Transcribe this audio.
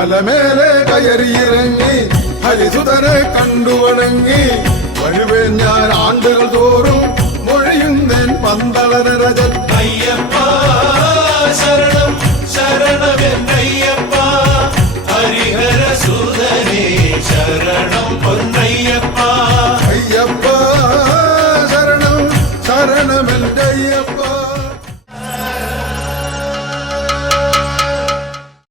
മലമേലെ കയറിയിറങ്ങി ഹരിസുതനെ കണ്ടുവണങ്ങി വരുവേൻ ഞാൻ ആണ്ടുകൾ തോറും മൊഴിയുന്നേൻ പന്തള രജൻ. അയ്യപ്പ ശരണം ശരണമെന്നയ്യ